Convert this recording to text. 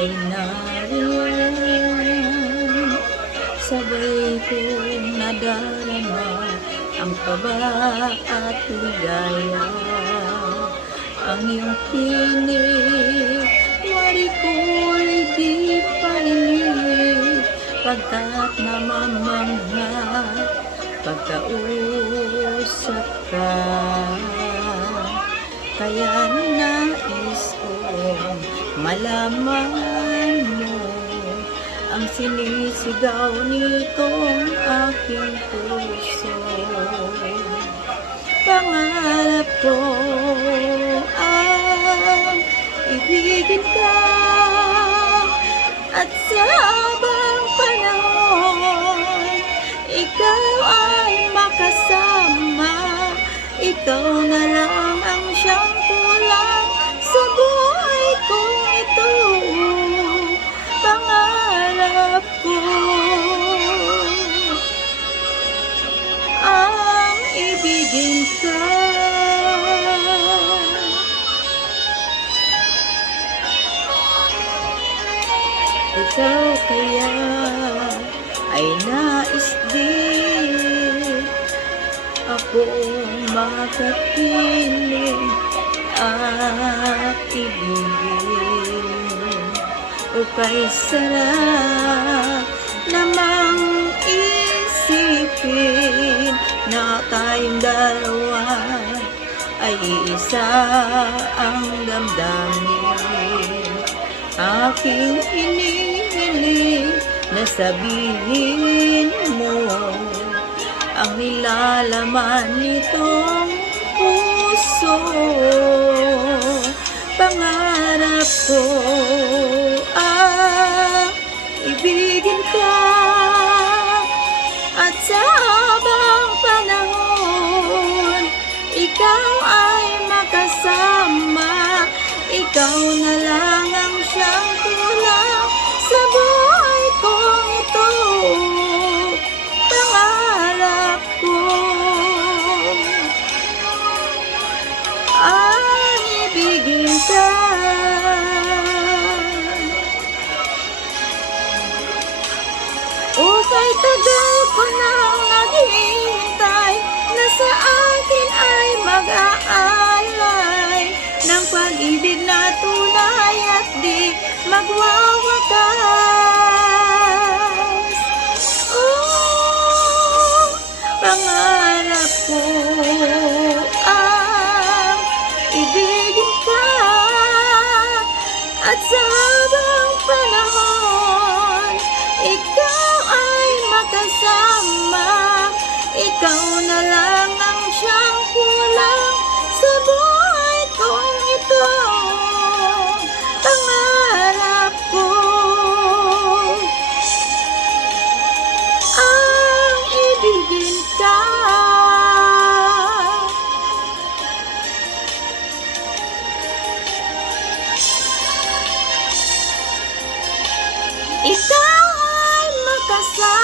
ay nariyan. Sabay kong nadarama ang kaba at ligaya. Ang iyong pinig, wari ko'y di parinig, pagkat namamangha pagkausap ka. Kaya nais kong malaman mo ang sinisigaw nitong aking puso. Pangarap ko ang ibigin ka, at sa habang panahon ikaw ay makasama. Ikaw na lang ang siyang kulang sa buhay kong ito. Pangarap ko ang ibigin ka. Ikaw kaya ay nais din akong makapiling at ibigin. O kay sarap namang isipin na tayong dalawa ay isa ang damdamin. Aking hinihiling na sabihin mo ang nilalaman nitong puso. Pangarap ko ang ibigin ka, at sa habang panahon ikaw ay makasama. Ikaw na lang ang siyang kulang sa buhay kong ito. Pangarap ko ang ibigin ka. O kay tagal ko nang naghihintay na sa atin ay mag-aalay ng pag-ibig na tunay at di magwawakas. Oh, pangarap ko ang ibigin ka, at sa habang panahon ikaw ay makasama. Ikaw na lang ang siyang kulang sa buhay kong ito. Pangarap ko ang ibigin ka. Ikaw ay makasama.